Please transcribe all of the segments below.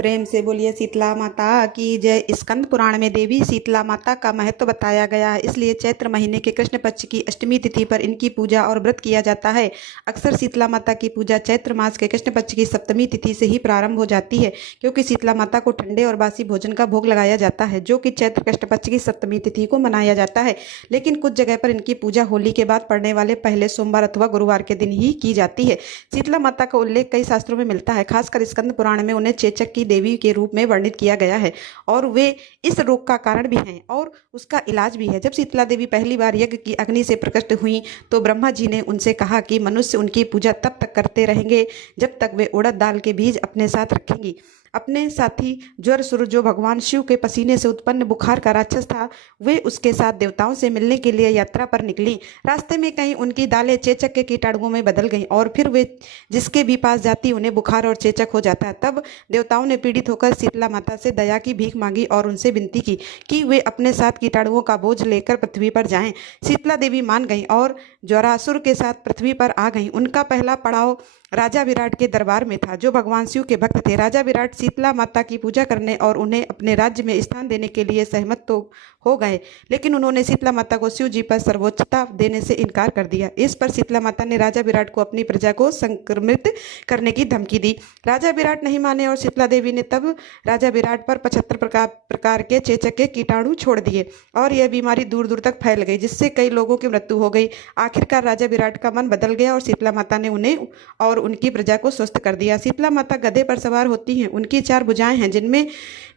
प्रेम से बोलिए शीतला माता की जय। स्कंद पुराण में देवी शीतला माता का महत्व बताया गया है, इसलिए चैत्र महीने के कृष्ण पक्ष की अष्टमी तिथि पर इनकी पूजा और व्रत किया जाता है। अक्सर शीतला माता की पूजा चैत्र मास के कृष्ण पक्ष की सप्तमी तिथि से ही प्रारंभ हो जाती है, क्योंकि शीतला माता को ठंडे और बासी भोजन का भोग लगाया जाता है, जो कि चैत्र कृष्ण पक्ष की सप्तमी तिथि को मनाया जाता है। लेकिन कुछ जगह पर इनकी पूजा होली के बाद पड़ने वाले पहले सोमवार अथवा गुरुवार के दिन ही की जाती है। शीतला माता का उल्लेख कई शास्त्रों में मिलता है, खासकर स्कंद पुराण में उन्हें चेचक की देवी के रूप में वर्णित किया गया है और वे इस रोग का कारण भी हैं और उसका इलाज भी है। जब शीतला देवी पहली बार यज्ञ की अग्नि से प्रकट हुई तो ब्रह्मा जी ने उनसे कहा कि मनुष्य उनकी पूजा तब तक करते रहेंगे जब तक वे उड़द दाल के बीज अपने साथ रखेंगी। अपने साथी ज्वरसुर, जो भगवान शिव के पसीने से उत्पन्न बुखार का राक्षस था, वे उसके साथ देवताओं से मिलने के लिए यात्रा पर निकली। रास्ते में कहीं उनकी दालें चेचक के कीटाणुओं में बदल गईं और फिर वे जिसके भी पास जाती उन्हें बुखार और चेचक हो जाता। तब देवताओं ने पीड़ित होकर शीतला माता से दया की भीख मांगी और उनसे विनती की कि वे अपने साथ कीटाणुओं का बोझ लेकर पृथ्वी पर जाएं। शीतला देवी मान गईं और ज्वरासुर के साथ पृथ्वी पर आ गईं। उनका पहला पड़ाव राजा विराट के दरबार में था, जो भगवान शिव के भक्त थे। राजा विराट शीतला माता की पूजा करने और उन्हें अपने राज्य में स्थान देने के लिए सहमत तो हो गए, लेकिन उन्होंने शीतला माता को शिव जी पर सर्वोच्चता देने से इनकार कर दिया। इस पर शीतला माता ने राजा विराट को अपनी प्रजा को संक्रमित करने की धमकी दी। राजा विराट नहीं माने और शीतला देवी ने तब राजा विराट पर 75 प्रकार के चेचक के कीटाणु छोड़ दिए और यह बीमारी दूर दूर तक फैल गई, जिससे कई लोगों की मृत्यु हो गई। आखिरकार राजा विराट का मन बदल गया और शीतला माता ने उन्हें और उनकी प्रजा को स्वस्थ कर दिया। शीतला माता गधे पर सवार होती हैं। उनकी 4 भुजाएं हैं, जिनमें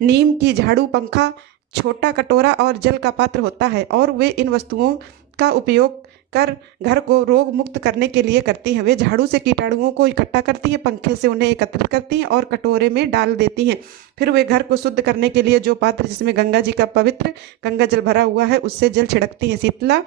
नीम की झाड़ू, पंखा, छोटा कटोरा और जल का पात्र होता है और वे इन वस्तुओं का उपयोग कर घर को रोग मुक्त करने के लिए करती हैं। वे झाड़ू से कीटाणुओं को इकट्ठा करती हैं, पंखे से उन्हें एकत्रित करती हैं और कटोरे में डाल देती हैं। फिर वे घर को शुद्ध करने के लिए जो पात्र जिसमें गंगा जी का पवित्र गंगा जल भरा हुआ है, उससे जल छिड़कती हैं। शीतला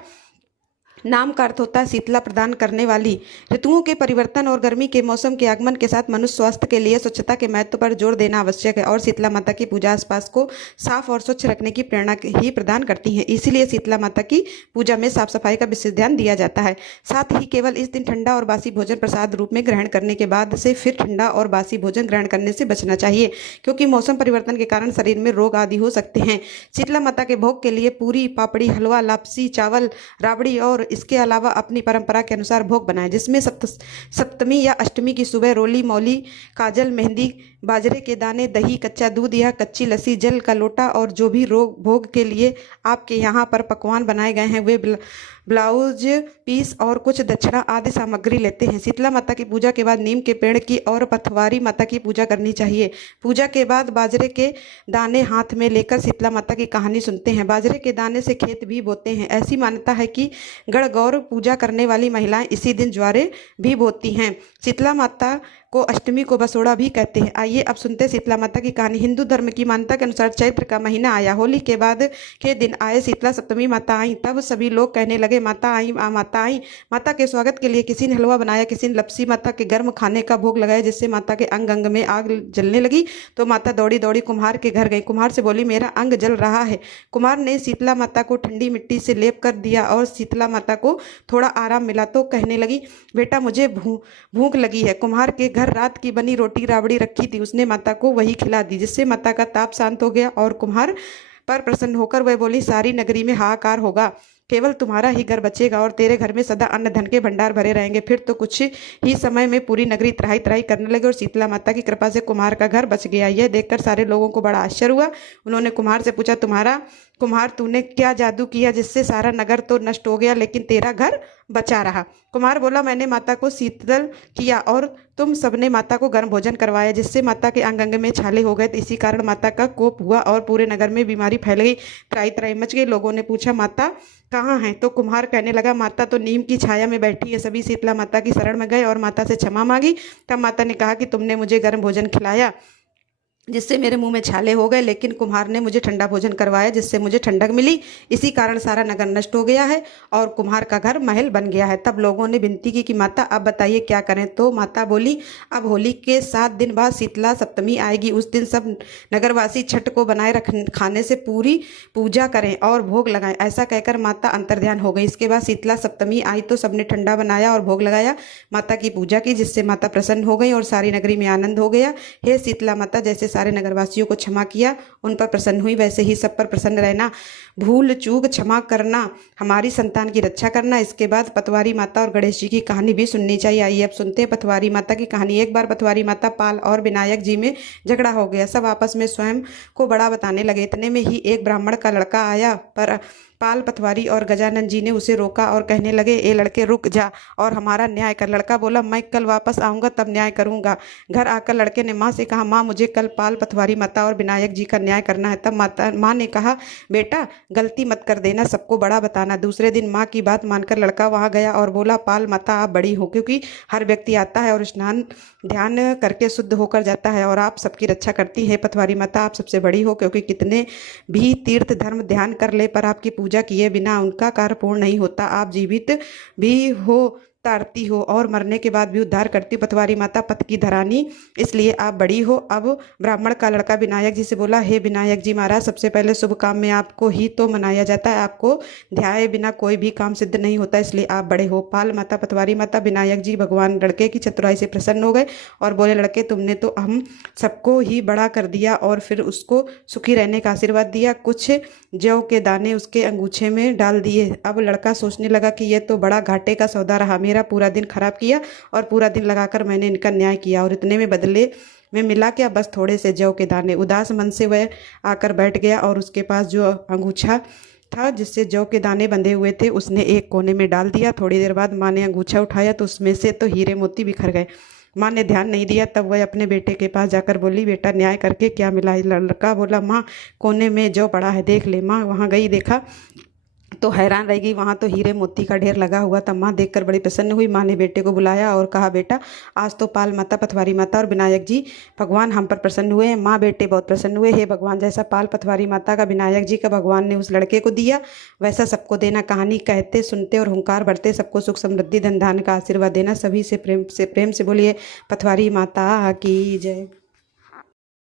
नाम का अर्थ होता है शीतला प्रदान करने वाली। ऋतुओं के परिवर्तन और गर्मी के मौसम के आगमन के साथ मनुष्य स्वास्थ्य के लिए स्वच्छता के महत्व पर जोर देना आवश्यक है और शीतला माता की पूजा आसपास को साफ और स्वच्छ रखने की प्रेरणा ही प्रदान करती है। इसीलिए शीतला माता की पूजा में साफ सफाई का विशेष ध्यान दिया जाता है। साथ ही केवल इस दिन ठंडा और बासी भोजन प्रसाद रूप में ग्रहण करने के बाद से फिर ठंडा और बासी भोजन ग्रहण करने से बचना चाहिए, क्योंकि मौसम परिवर्तन के कारण शरीर में रोग आदि हो सकते हैं। शीतला माता के भोग के लिए पूरी, पापड़ी, हलवा, लापसी, चावल, राबड़ी और इसके अलावा अपनी परंपरा के अनुसार भोग बनाएं, जिसमें सप्तमी या अष्टमी की सुबह रोली, मौली, काजल, मेहंदी, बाजरे के दाने, दही, कच्चा दूध या कच्ची लस्सी, जल का लोटा और जो भी भोग के लिए आपके यहाँ पर पकवान बनाए गए हैं वे ब्लाउज पीस और कुछ दक्षिणा आदि सामग्री लेते हैं। शीतला माता की पूजा के बाद नीम के पेड़ की और पथवारी माता की पूजा करनी चाहिए। पूजा के बाद बाजरे के दाने हाथ में लेकर शीतला माता की कहानी सुनते हैं। बाजरे के दाने से खेत भी बोते हैं। ऐसी मान्यता है कि गणगौर पूजा करने वाली महिलाएं इसी दिन ज्वारे भी बोती हैं। शीतला माता को अष्टमी को बसोड़ा भी कहते हैं। आइए अब सुनते हैं शीतला माता की कहानी। हिंदू धर्म की मान्यता के अनुसार चैत्र का महीना आया, होली के बाद के दिन आए शीतला सप्तमी माता आई। तब सभी लोग कहने लगे, माता आई, माता आई। माता के स्वागत के लिए किसी ने हलवा बनाया, किसी ने लपसी, माता के गर्म खाने का भोग लगाया, जिससे माता के अंग अंग में आग जलने लगी। तो माता दौड़ी दौड़ी कुम्हार के घर गई। कुम्हार से बोली, मेरा अंग जल रहा है। कुम्हार ने शीतला माता को ठंडी मिट्टी से लेप कर दिया और शीतला माता को थोड़ा आराम मिला तो कहने लगी, बेटा मुझे भूख लगी है। कुम्हार के घर रात की बनी रोटी राबड़ी रखी थी, उसने माता को वही खिला दी, जिससे माता का ताप शांत हो गया और कुम्हार पर प्रसन्न होकर वह बोली, सारी नगरी में हाहाकार होगा, केवल तुम्हारा ही घर बचेगा और तेरे घर में सदा अन्न धन के भंडार भरे रहेंगे। फिर तो कुछ ही समय में पूरी नगरी त्राही त्राही करने लगी और शीतला माता की कृपा से कुम्हार का घर बच गया। यह देखकर सारे लोगों को बड़ा आश्चर्य हुआ। उन्होंने कुम्हार से पूछा, कुम्हार तूने क्या जादू किया जिससे सारा नगर तो नष्ट हो गया लेकिन तेरा घर बचा रहा? कुम्हार बोला, मैंने माता को शीतल किया और तुम सबने माता को गर्म भोजन करवाया, जिससे माता के अंग अंग में छाले हो गए। इसी कारण माता का कोप हुआ और पूरे नगर में बीमारी फैल गई, त्राही त्राही मच गई। लोगों ने पूछा, माता कहाँ है? तो कुम्हार कहने लगा, माता तो नीम की छाया में बैठी है। सभी शीतला माता की शरण में गए और माता से क्षमा मांगी। तब माता ने कहा कि तुमने मुझे गर्म भोजन खिलाया जिससे मेरे मुंह में छाले हो गए, लेकिन कुम्हार ने मुझे ठंडा भोजन करवाया जिससे मुझे ठंडक मिली। इसी कारण सारा नगर नष्ट हो गया है और कुम्हार का घर महल बन गया है। तब लोगों ने विनती की कि माता अब बताइए क्या करें? तो माता बोली, अब होली के 7 दिन बाद शीतला सप्तमी आएगी। उस दिन सब नगरवासी छठ को बनाए खाने से पूरी पूजा करें और भोग लगाएं। ऐसा कहकर माता अंतर्ध्यान हो गई। इसके बाद शीतला सप्तमी आई तो सबने ठंडा बनाया और भोग लगाया, माता की पूजा की, जिससे माता प्रसन्न हो गई और सारी नगरी में आनंद हो गया। हे शीतला माता, जैसे सारे नगरवासियों को क्षमा किया, उन पर प्रसन्न हुई। वैसे ही सब पर प्रसन्न रहना, भूल चूक क्षमा करना, हमारी संतान की रक्षा करना। इसके बाद पतवारी माता और गणेश जी की कहानी भी सुननी चाहिए। आइए अब सुनते हैं पतवारी माता की कहानी। एक बार पतवारी माता, पाल और विनायक जी में झगड़ा हो गया। सब आपस में स्वयं को बड़ा बताने लगे। इतने में ही एक ब्राह्मण का लड़का आया, पर पाल, पतवारी और गजानन जी ने उसे रोका और कहने लगे, ए लड़के रुक जा और हमारा न्याय कर। लड़का बोला, मैं कल वापस आऊँगा तब न्याय करूँगा। घर आकर लड़के ने माँ से कहा, माँ मुझे कल पाल, पतवारी माता और विनायक जी का न्याय करना है। तब माँ ने कहा, बेटा गलती मत कर देना, सबको बड़ा बताना। दूसरे दिन माँ की बात मानकर लड़का वहाँ गया और बोला, पाल माता आप बड़ी हो, क्योंकि हर व्यक्ति आता है और स्नान ध्यान करके शुद्ध होकर जाता है और आप सबकी रक्षा करती है। पतवारी माता आप सबसे बड़ी हो, क्योंकि कितने भी तीर्थ धर्म ध्यान कर ले पर आपकी पूजा किए बिना उनका कार्य पूर्ण नहीं होता। आप जीवित भी हो, तारती हो और मरने के बाद भी उद्धार करती हो। पतवारी माता पथ की धरानी, इसलिए आप बड़ी हो। अब ब्राह्मण का लड़का विनायक जी से बोला, हे विनायक जी महाराज, सबसे पहले शुभ काम में आपको ही तो मनाया जाता है। आपको ध्याये बिना कोई भी काम सिद्ध नहीं होता, इसलिए आप बड़े हो। पाल माता, पतवारी माता, विनायक जी भगवान लड़के की चतुराई से प्रसन्न हो गए और बोले, लड़के तुमने तो हम सबको ही बड़ा कर दिया और फिर उसको सुखी रहने का आशीर्वाद दिया। कुछ जौ के दाने उसके अंगूछे में डाल दिए। अब लड़का सोचने लगा कि यह तो बड़ा घाटे का सौदा रहा, मेरा पूरा दिन खराब किया और पूरा दिन लगाकर मैंने इनका न्याय किया और इतने में बदले में मिला क्या, बस थोड़े से जौ के दाने। उदास मन से वह आकर बैठ गया और उसके पास जो अंगूछा था जिससे जौ के दाने बंधे हुए थे उसने एक कोने में डाल दिया। थोड़ी देर बाद माँ ने अंगूछा उठाया तो उसमें से तो हीरे मोती बिखर गए। माँ ने ध्यान नहीं दिया। तब वह अपने बेटे के पास जाकर बोली, बेटा न्याय करके क्या मिला। लड़का बोला, माँ कोने में जौ पड़ा है, देख ले। माँ वहाँ गई, देखा तो हैरान रह गई, वहाँ तो हीरे मोती का ढेर लगा हुआ था। माँ देखकर बड़ी प्रसन्न हुई। माँ ने बेटे को बुलाया और कहा, बेटा आज तो पाल माता, पतवारी माता और विनायक जी भगवान हम पर प्रसन्न हुए हैं। माँ बेटे बहुत प्रसन्न हुए। हे भगवान, जैसा पाल, पतवारी माता का, विनायक जी का भगवान ने उस लड़के को दिया, वैसा सबको देना। कहानी कहते सुनते और हुंकार भरते सबको सुख समृद्धि धन धान्य का आशीर्वाद देना। सभी से प्रेम से बोलिए, पतवारी माता की जय।